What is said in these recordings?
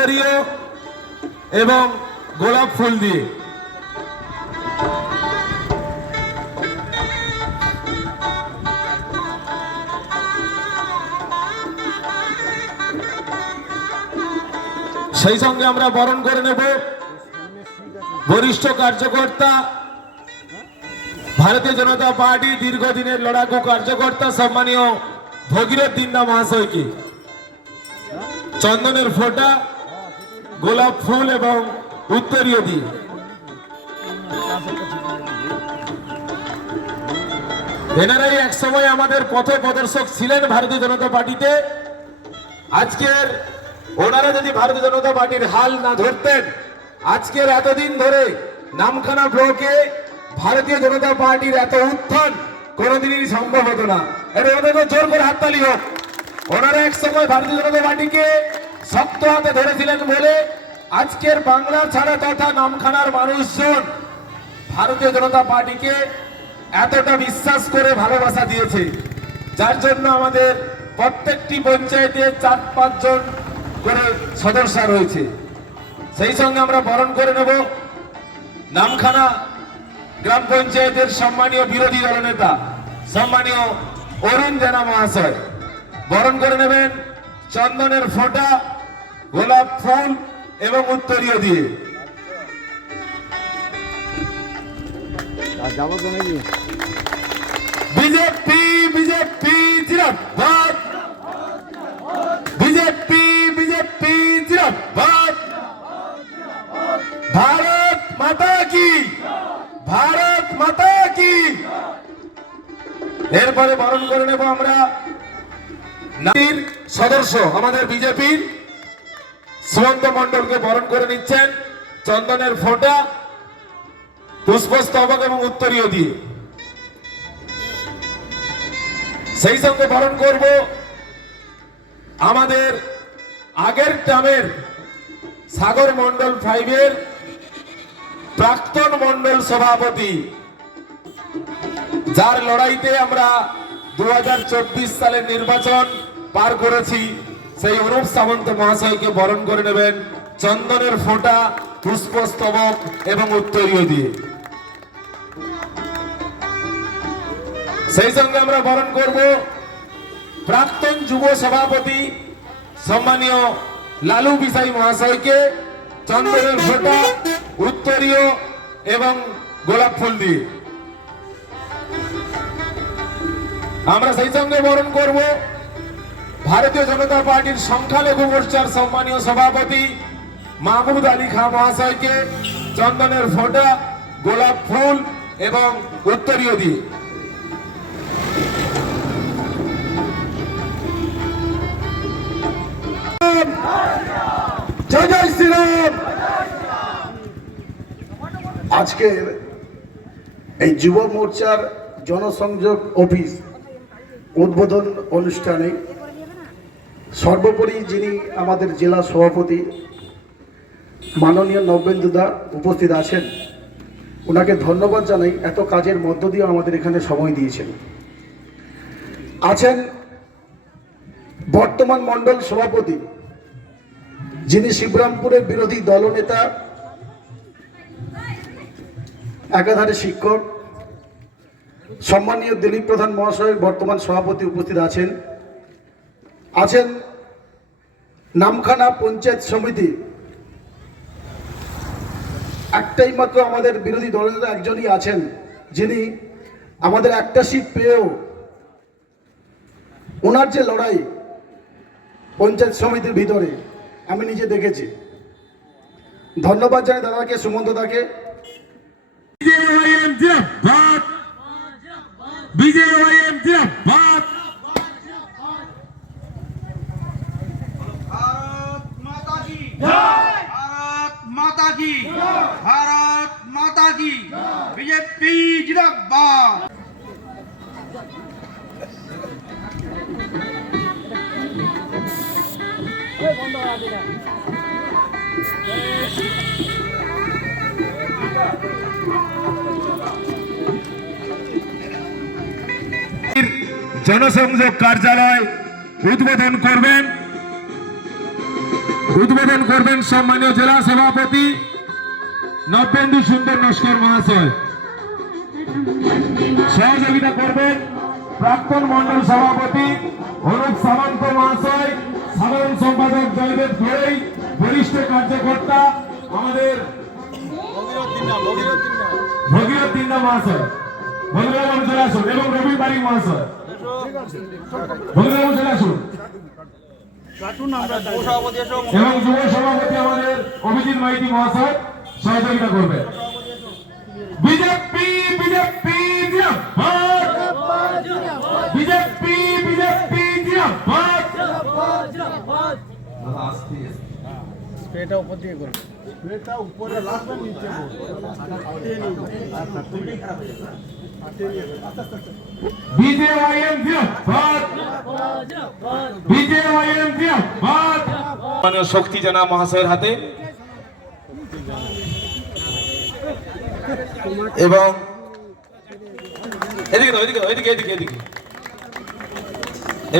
উত্তরীয় এবং গোলাপ ফুল দিয়ে। সেই সঙ্গে আমরা বরণ করে নেব বরিষ্ঠ কার্যকর্তা, ভারতীয় জনতা পার্টি দীর্ঘদিনের লড়াকু কার্যকর্তা সম্মানীয় ভগীরথ দিন্দা মহাশয়কে। চন্দনের ফোঁটা গোলাপ ফুল এবং উত্তরীয় দিয়ে এনারাই এক সময় আমাদের পথে প্রদর্শক ছিলেন ভারতীয় জনতা পার্টিতে। আজকের ওনারা যদি ভারতীয় জনতা পার্টির হাল না ধরতেন, আজকের এতদিন ধরে নামখানা ব্লকে ভারতীয় জনতা পার্টির এত উত্থান কোনোদিনই সম্ভব হতো না। এটা জোর করে হাততালি হোক। ওনারা এক সময় ভারতীয় জনতা পার্টিকে শক্ত হাতে ধরেছিলেন বলে আজকের বাংলা ছাড়া তথা নামখানার মানুষজন ভারতীয় জনতা পার্টিকে এতটা বিশ্বাস করে ভালোবাসা দিয়েছে। যার জন্য আমাদের প্রত্যেকটি পঞ্চায়েতে চার পাঁচজন করে সদস্য রয়েছে। সেই সঙ্গে আমরা বরণ করে নেব নামখানা গ্রাম পঞ্চায়েতের সম্মানীয় বিরোধী দলনেতা সম্মানীয় অরুণ জেনা মহাশয়। বরণ করে নেবেন চন্দনের ফোঁটা গোলাপ ফুল এবং উত্তরীয় দিয়ে। বিজেপি বিজেপি জিরাবাদ বিজেপি বিজেপি জিরাবাদ ভারত মাতা কি? ভারত মাতা কি? এরপরে বরণ করে নেব আমরা। সদস্য আমাদের বিজেপির সুমন্ত মন্ডলকে বরণ করে নিচ্ছেন চন্দনের ফোঁটা পুষ্পস্তবক এবং উত্তরীয় দিয়ে। সেই সঙ্গে বরণ করব আমাদের আগের টামের সাগর মন্ডল ফাইভের প্রাক্তন মন্ডল সভাপতি, যার লড়াইতে আমরা দু সালের নির্বাচন পার করেছি। সেই অনুপ সামন্ত মহাশয়কে বরণ করে নেবেন চন্দনের ফোঁটা, পুষ্পস্তবক এবং উত্তরীয় দিয়ে। সেই সঙ্গে আমরা বরণ করব প্রাক্তন যুব সভাপতি সম্মানীয় লালু বিসাই মহাশয়কে চন্দনের ফোঁটা, উত্তরীয় এবং গোলাপ ফুল দিয়ে। আমরা সেই সঙ্গে বরণ করব ভারতীয় জনতা পার্টির সংখ্যালঘু মোর্চার সম্মানীয় সভাপতি মাহমুদ আলী খাঁ মহাশয়কে চন্দনের ফোঁটা, গোলাপ ফুল এবং উত্তরীয় দিয়ে। জয় আজকের এই যুব মোর্চার জনসংযোগ অফিস উদ্বোধন অনুষ্ঠানে সর্বোপরি যিনি আমাদের জেলা সভাপতি মাননীয় নবেন্দুদা উপস্থিত আছেন ওনাকে ধন্যবাদ জানাই এত কাজের মধ্য দিয়ে আমাদের এখানে সময় দিয়েছেন। আছেন বর্তমান মণ্ডল সভাপতি, যিনি শিবরামপুরের বিরোধী দলনেতা, একাধারে শিক্ষক, সম্মানীয় দিলীপ প্রধান মহাশয়ের বর্তমান সভাপতি উপস্থিত আছেন। আছেন নামখানা পঞ্চায়েত সমিতি। একটাই মাত্র আমাদের বিরোধী দলনেতা একজনই আছেন, যিনি আমাদের একটা সিট পেয়েও ওনার যে লড়াই পঞ্চায়েত সমিতির ভিতরে, আমি নিজে দেখেছি। ধন্যবাদ জানাই দাদাকে, সুমন্ত দাকে। বিজেওয়াইএম কি ভারত মাতা কি বিজেপি জিরাবাদ জনসংযোগ কার্যালয় উদ্বোধন করবেন। উদ্বোধন করবেন সম্মানীয় জেলা সভাপতি নব্যেন্দু সুন্দর নস্কর মহাশয়। সহযোগিতা করবেন প্রাক্তন মন্ডল সভাপতি অনুপ সামন্ত মহাশয়, সাধারণ সম্পাদক জয়দেব ঘোড়াই, বরিষ্ঠ কার্যকর্তা আমাদের ভগীরথ দিন্দা মহাশয়, ভগীরথ চলে এবং রবি বারিক মহাশয়। ভগীরথ চলে এবং যুব সভাপতি আমাদের অভিজিৎ মাইতি মহাশয় সহযোগিতা করবেন বিজেওয়াইএম জিন্দাবাদ বিজেওয়াইএম জিন্দাবাদ মাননীয় শক্তি জানা মহাশয়ের হাতে। এবং এদিকে দাও, এদিকে এদিকে এদিকে এদিকে।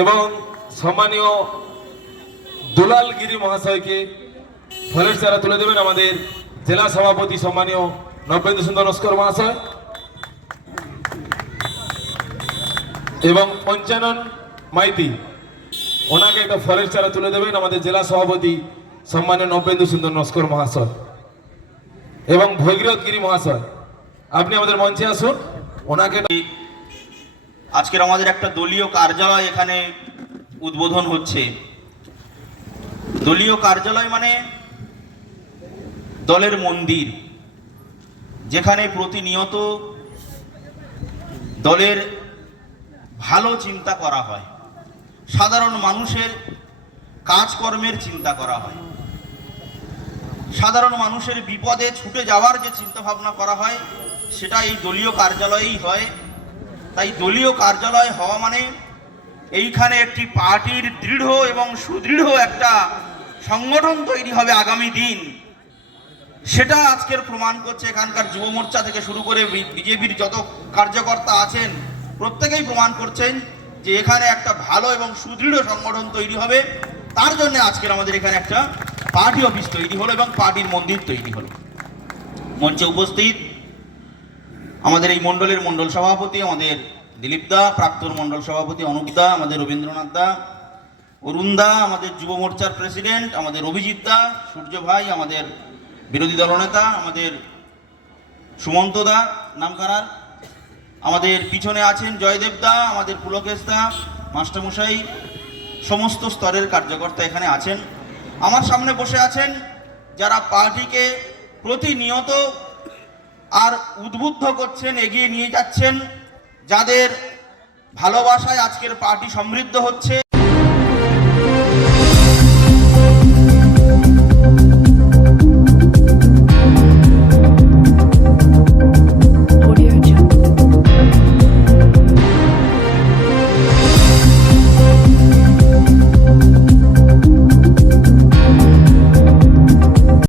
এবং সম্মানীয় দুলালগিরি মহাশয়কে ফলের চারা তুলে দেবেন আমাদের জেলা সভাপতি সম্মানীয় নবেন্দ্র সুন্দর নস্কর মহাশয় এবং পঞ্চানন মাইতি। ওনাকে একটা ফলের চারা তুলে দেবেন আমাদের জেলা সভাপতি সম্মানীয় নবেন্দু সুন্দর নস্কর মহাশয় এবং ভৈরত গিরি মহাশয়। আপনি আমাদের মঞ্চে আসুন। ওনাকে আজকের আমাদের একটা দলীয় কার্যালয় এখানে উদ্বোধন হচ্ছে। দলীয় কার্যালয় মানে দলের মন্দির, যেখানে প্রতিনিয়ত দলের ভালো চিন্তা করা হয়, সাধারণ মানুষের কাজকর্মের চিন্তা করা হয়, সাধারণ মানুষের বিপদে ছুটে যাওয়ার যে চিন্তা ভাবনা করা হয়, সেটা এই দলীয় কার্যালয়েই হয়। তাই দলীয় কার্যালয় হওয়া মানে এইখানে একটি পার্টির দৃঢ় এবং সুদৃঢ় একটা সংগঠন তৈরি হবে আগামী দিন। সেটা আজকের প্রমাণ করছে এখানকার যুব মোর্চা থেকে শুরু করে বিজেপির যত কার্যকর্তা আছেন, প্রত্যেকেই প্রমাণ করছেন যে এখানে একটা ভালো এবং সুদৃঢ় সংগঠন তৈরি হবে। তার জন্য আজকের আমাদের এখানে একটা পার্টি অফিস তৈরি হলো এবং পার্টির মন্দির তৈরি হলো। মঞ্চে উপস্থিত আমাদের এই মণ্ডলের মণ্ডল সভাপতি, আমাদের দিলীপ দা, প্রাক্তন মণ্ডল সভাপতি অনুপ দা, আমাদের রবীন্দ্রনাথ দা, অরুণ দা, আমাদের যুব মোর্চার প্রেসিডেন্ট, আমাদের অভিজিৎ দা, সূর্য ভাই, আমাদের বিরোধী দলনেতা আমাদের সুমন্ত দা নাম কারার আমাদের পিছনে আছেন জয়দেব দা, আমাদের পুলকেশ দা, মাস্টারমশাই, সমস্ত স্তরের কার্যকর্তা এখানে আছেন। আমার সামনে বসে আছেন যারা পার্টিকে প্রতিনিয়ত আর উদ্বুদ্ধ করছেন, এগিয়ে নিয়ে যাচ্ছেন, যাদের ভালোবাসায় আজকের পার্টি সমৃদ্ধ হচ্ছে।